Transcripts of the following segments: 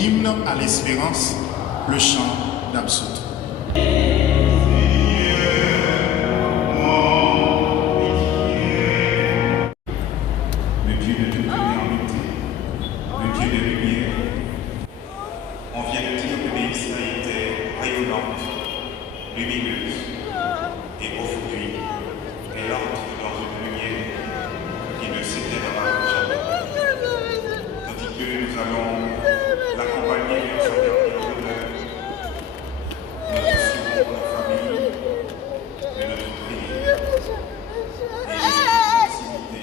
hymne à l'espérance, le chant d'Absout. Lumineuse, et aujourd'hui, elle entre dans une lumière qui ne s'éteindra jamais. Tandis que nous allons l'accompagner dans sa dernière demeure, nous assurons pour la famille de notre prière et de notre proximité spirituelle.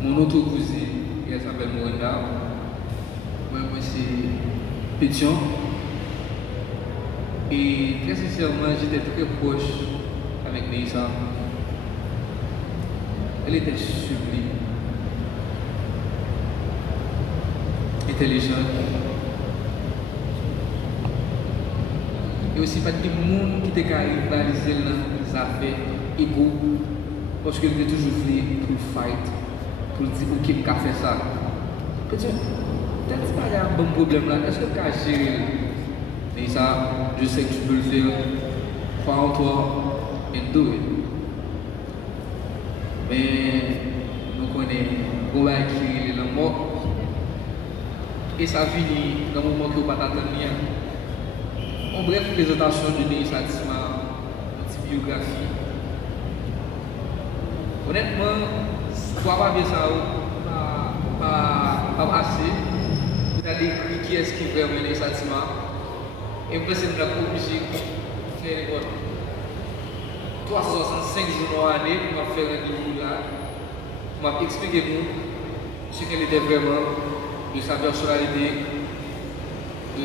Mon autre cousine, elle s'appelle Morenda. Moi, c'est Pétion. Et très sincèrement, j'étais très proche avec Neissa. Elle était sublime, intelligente. Et aussi pas de monde qui était rivalisé dans les affaires, égo, parce qu'elle était toujours venue pour le fight, pour dire ok, je vais faire ça. Peut-être qu'il y a un bon problème là, est-ce que tu as géré? Et ça, je sais que tu peux le faire, crois en toi, et do it. Mais nous connaissons, on va écrire la mort, et ça finit dans le moment que vous ne pouvez pas attendre. En bref, présentation de Neissa Tisma, une petite biographie. Honnêtement, pour avoir bien ça, pas assez. Vous allez écrire qui est-ce qui veut vraiment Neissa Tisma. Et vous pensez que vous êtes obligé de faire 365 jours dans l'année pour faire un livre là. Pour expliquer nous ce qu'elle était vraiment, de sa personnalité, de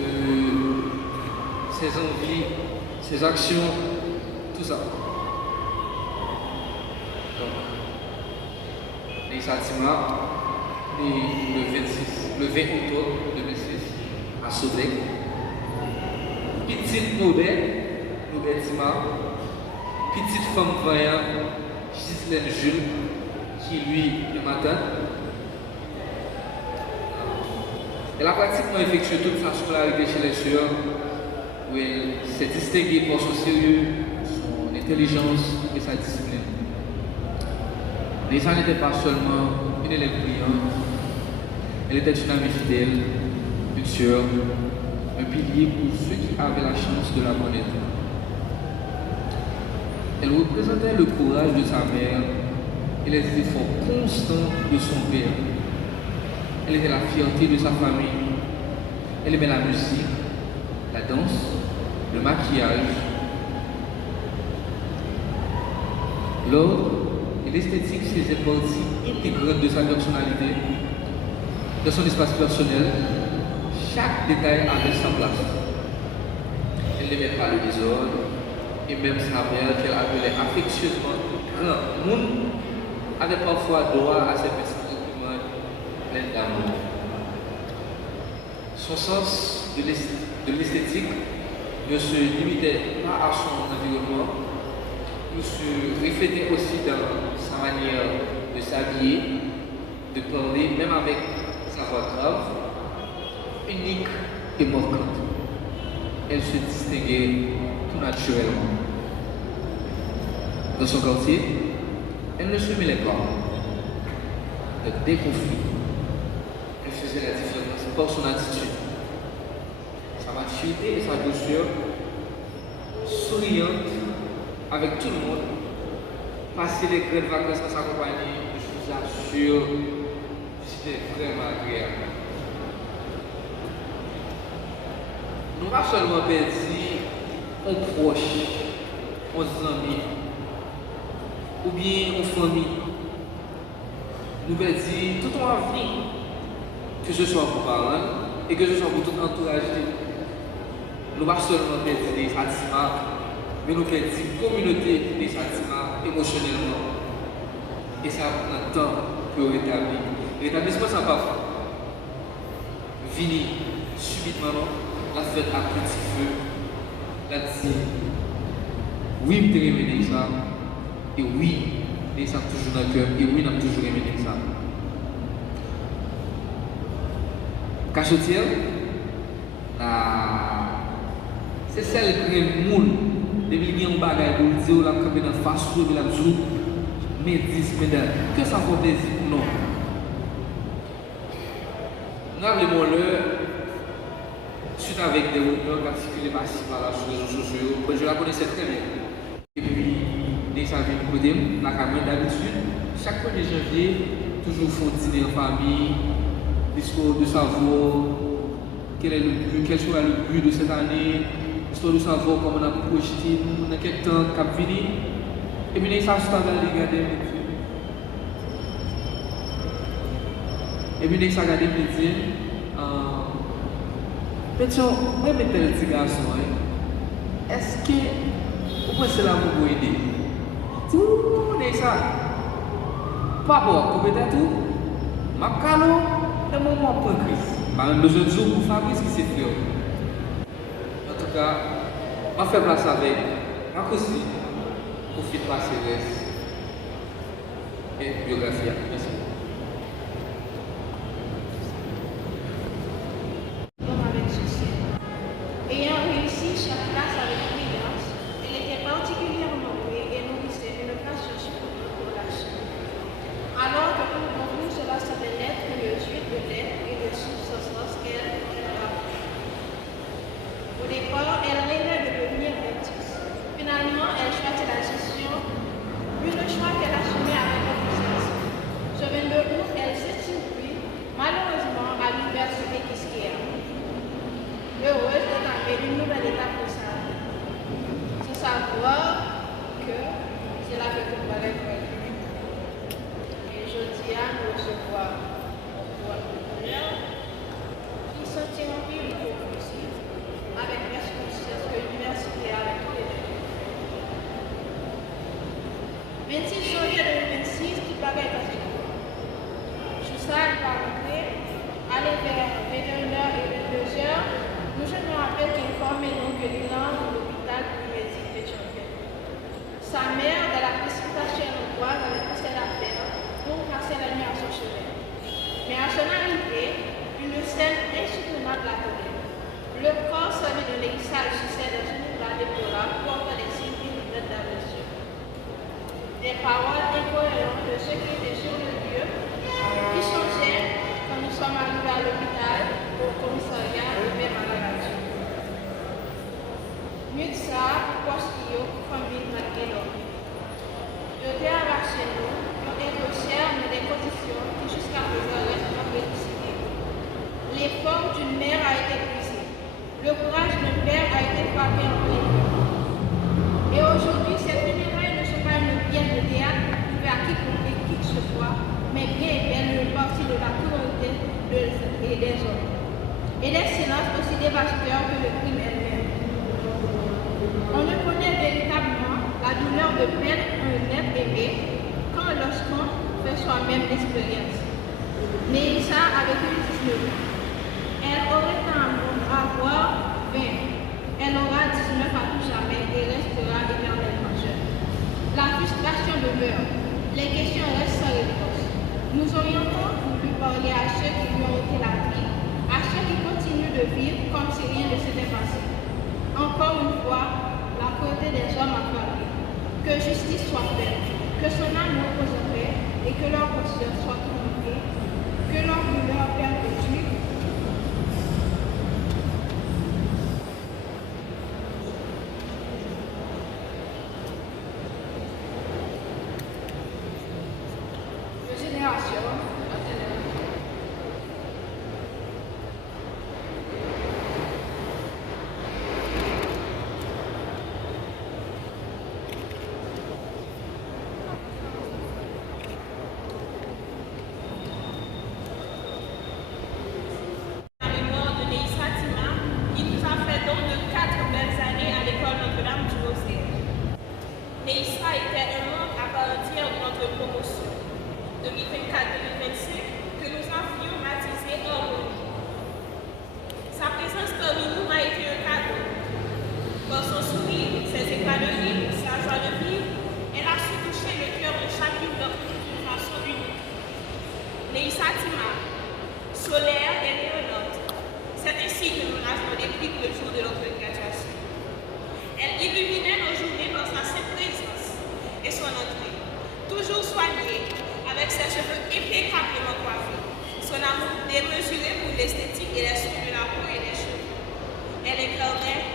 ses envies, ses actions, tout ça. les Satima, le 20 octobre 2006, à Sodec. Petite Nobel Tima, petite femme voyante, Ghislaine Jules, qui lui, le matin, elle a pratiquement effectué toute sa scolarité chez les sœurs, où elle s'est distinguée pour son sérieux, son intelligence et sa discipline. Lisa n'était pas seulement une élève brillante, elle était une amie fidèle, une sœur, un pilier pour ceux qui avaient la chance de la connaître. Elle représentait le courage de sa mère et les efforts constants de son père. Elle était la fierté de sa famille. Elle aimait la musique, la danse, le maquillage. L'ordre et l'esthétique faisaient partie intégrante de sa personnalité. Dans son espace personnel, chaque détail avait sa place. Elle n'aimait pas le désordre, et même sa mère, qu'elle appelait affectueusement grand monde, avait parfois droit à ses petits compliments pleins d'amour. Son sens de l'esthétique ne se limitait pas à son environnement, il se reflétait aussi dans sa manière de s'habiller, de parler, même avec sa voix grave, unique et marquante. Elle se distinguait tout naturellement. Dans son quartier, elle ne se mêlait pas des conflits. Elle faisait la différence par son attitude, sa maturité et sa douceur, souriante avec tout le monde. Passer les grandes vacances à sa compagnie, je vous assure, c'était vraiment agréable. Nous pas seulement perdu un proche, un ami, ou bien une famille. Nous perdons tout un avenir, que ce soit pour parents et que ce soit pour tout entourage. Nous pas seulement perdu des sentiments, mais nous perdons une communauté des sentiments émotionnellement. Et ça prend un temps pour rétablir. L'établissement, ça va pas venir subitement, la fête à petit feu, la dit, oui, je t'ai remené ça, et oui, et ça toujours dans le cœur, et oui, on a toujours remené ça. Cachotière, c'est celle qui est le monde, depuis qu'il y a un bagage pour le dire, la camper dans la face, la joue, mais 10 médailles, que ça fait plaisir pour nous. Nous avons le suite avec des rumeurs qui circulent massivement sur les réseaux sociaux, je la connaissais très bien. Et puis, dès que ça vient de côté, la caméra d'habitude, chaque 1er janvier, toujours font dîner en famille, discours de savoir quel sera le but de cette année, histoire de savoir comment on a projeté dans quel temps cap venir. Et puis, ça se passe à regarder. Et puis, ça regarde et dit, Petro, moi, je tel petit garçon, est-ce que vous pensez là pour vous aider? Tout est ça. Pas bon, vous mettez tout. Ma calo, le moment pour Christ. Pas même besoin de jour pour Fabrice qui s'est fait. En tout cas, on fait place avec ma cousine pour faire passer le reste. Et biographie. Merci. Ayant réussi chaque classe avec brillance, elle était particulièrement douée et nourrissait une passion surprenante pour la chaîne. Alors que pour nous, cela semblait n'être que le jeu de lettres et de substance qu'elle a. Au départ, elle rêvait de devenir dentiste. Finalement, elle choisit la gestion, puis le choix qu'elle assumait avec enthousiasme. Ce 22 août, elle s'exilue, malheureusement, à l'université Kiskeya. Heureuse d'entamer une nouvelle étape pour sa vie. Sans savoir, Mais à son arrivée, une scène insoutenable l'attendait. Le corps savait de Néissa agissait dans une état déplorable portant des signes évidents d'aversion. Des paroles incohérentes de ceux qui étaient sur le lieu, qui changeaient quand nous sommes arrivés à l'hôpital, au commissariat et même à la radio. Mieux de ça, postillon, famille, malgré l'homme. De terre chez nous, ont être chers, mais des conditions qui jusqu'à présent restent non élucidées. L'effort d'une mère a été brisé. Le courage d'un père a été frappé en plein cœur. Et aujourd'hui, ces funérailles ne sont pas une pièce de théâtre ouverte à quiconque et qui que ce soit, mais bien et bien une partie de la cruauté des hommes. Et des silences aussi dévastateurs que le crime elle-même. On ne connaît véritablement la douleur de perdre un être aimé quand lorsqu'on fait soi-même l'expérience. Néissa avait eu 19 ans. Elle aurait tendance à avoir 20. Elle aura 19 à tout jamais et restera éternellement jeune. La frustration demeure. Les questions restent sans réponse. Nous aurions tant voulu parler à ceux qui lui ont ôté la vie, à ceux qui continuent de vivre comme si rien ne s'était passé. Encore une fois, la cruauté des hommes a frappé. Que justice soit faite, que son âme repose en paix et que leur conscience soit tourmentée, que leur douleur perpétue. De génération en génération. Néissa était un membre à part entière de notre promotion 2024-2025 que nous avions baptisé Harmonie. Sa présence parmi nous a été un cadeau. Par son sourire, ses éclats de rire, sa joie de vivre, elle a su toucher le cœur de chacune d'entre nous d'une façon unique. Néissa Tima, solaire et rayonnante, c'est ainsi que nous l'avons décrit le jour de notre graduation. Elle illuminait nos journées par sa simple présence et son entrée, toujours soignée, avec ses cheveux impeccablement coiffés, son amour démesuré pour l'esthétique et les soins de la peau et des cheveux. Elle incarnait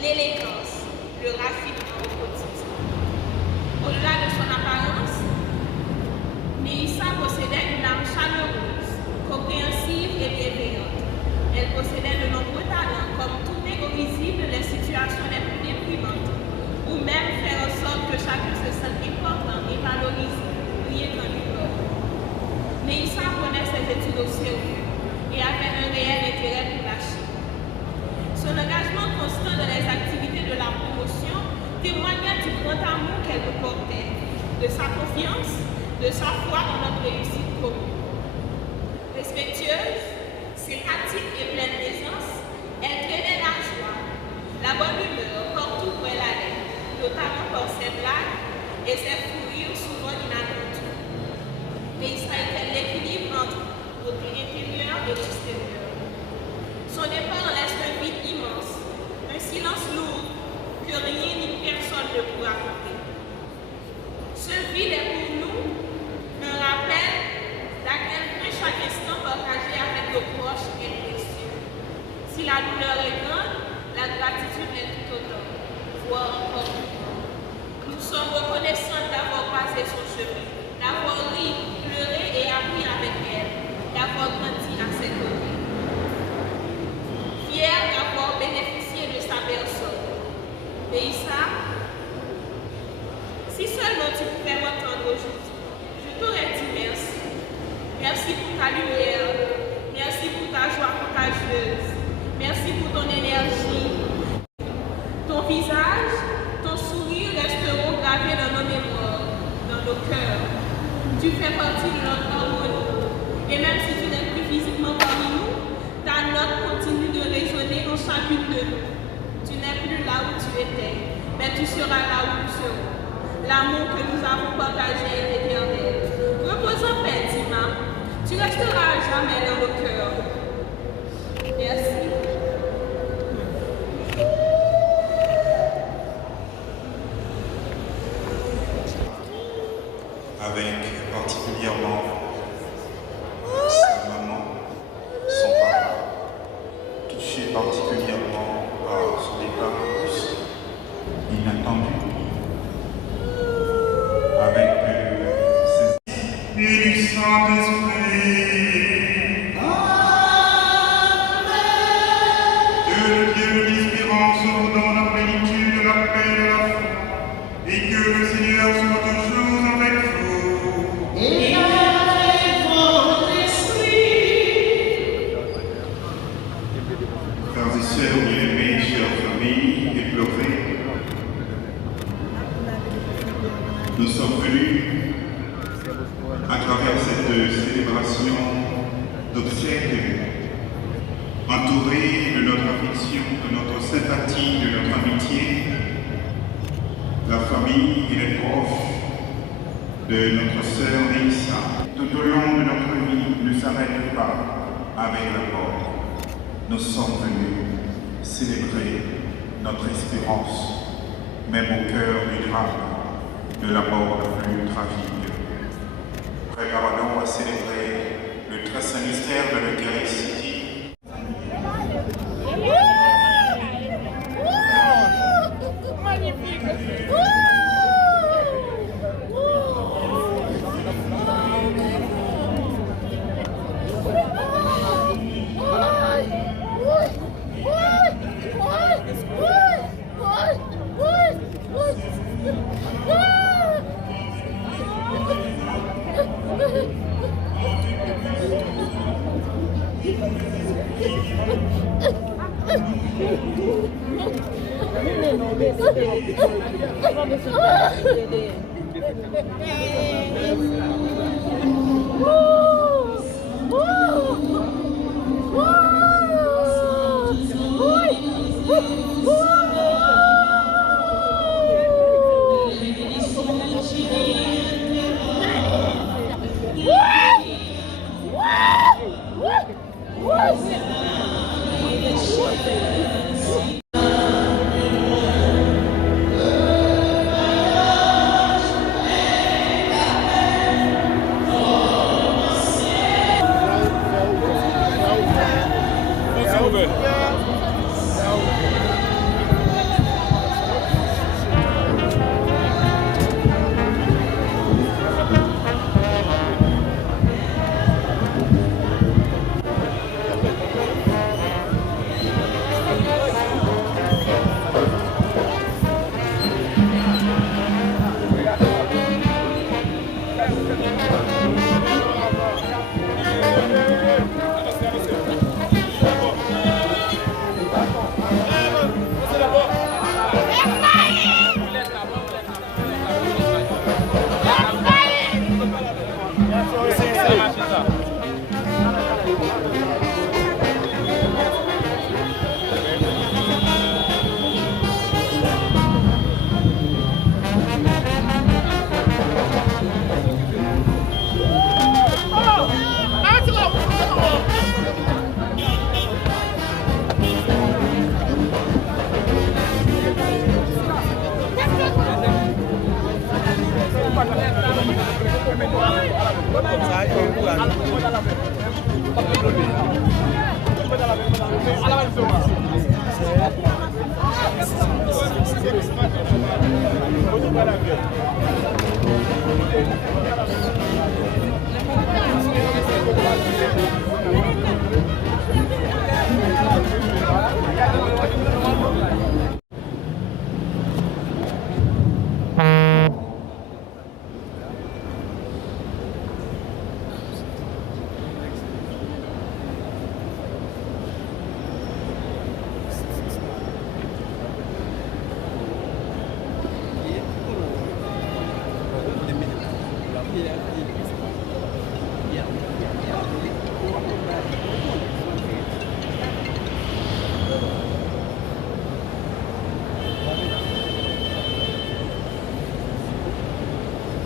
l'élégance, le raffinement au quotidien. Au-delà de son apparence, Néissa possédait une âme chaleureuse, compréhensive et bienveillante. Elle possédait de nombreux talents, comme tourner au visible les situations les plus déprimantes, ou même faire en sorte que chacun se sente important et valorisé, rien qu'en lui corps. Néissa prenait ses études au sérieux et avait un réel intérêt pour la Chine. Son engagement constant dans les activités de la promotion témoignait du grand amour qu'elle nous portait, de sa confiance, de sa foi dans notre réussite commune. Respectueuse, sympathique et pleine d'aisance, elle traînait la joie, la bonne humeur partout où elle allait, notamment par ses blagues et ses fous rires souvent inattendus. Néissa était l'équilibre entre côté intérieur et extérieur. Son départ laisse un vide immense, un silence lourd que rien ni personne ne pourra couvrir. Ce vide est pour nous un rappel d'à quel point chaque instant partagé avec nos proches est précieux. Si la douleur est grande, la gratitude est tout autant, voire encore plus grande. Nous sommes reconnaissants d'avoir passé son chemin, d'avoir ri, pleuré et appris avec elle, d'avoir grandi à ses côtés. Fiers d'avoir bénéficié de sa personne. Néissa, si seulement tu pouvais m'entendre aujourd'hui, je t'aurais dit merci. Merci pour ta lumière, merci pour ta joie contagieuse, merci pour ton énergie. Ton visage, ton sourire resteront gravés dans nos mémoires, dans nos cœurs. Tu fais partie de notre harmonie. Et même si tu n'es plus physiquement parmi nous, ta note continue de résonner en chacune de nous. Tu n'es plus là où tu étais, mais tu seras là où nous serons. L'amour que nous avons partagé est éternel. Repose en paix, Tima. Tu Tu resteras à jamais dans nos cœurs. Merci. Avec particulièrement sa maman, son papa, touché particulièrement par son départ inattendu, avec ses et du Saint-Esprit. Que le Dieu de l'espérance vous donne la plénitude, la paix et la foi, et que le Seigneur soit toujours avec vous. Et avec votre esprit. Frères et sœurs bien-aimés, chères familles éplorées, nous sommes venus à travers cette célébration d'obsèques, entourés de notre affection, de notre sympathie, de notre amitié, la famille et les proches de notre sœur Mélissa. Tout au long de notre vie ne s'arrête pas avec la mort. Nous sommes venus célébrer notre espérance, même au cœur du drame de la mort la plus tragique. Préparons-nous à célébrer le très saint mystère de l'Eucharistie.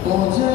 Pour Dieu,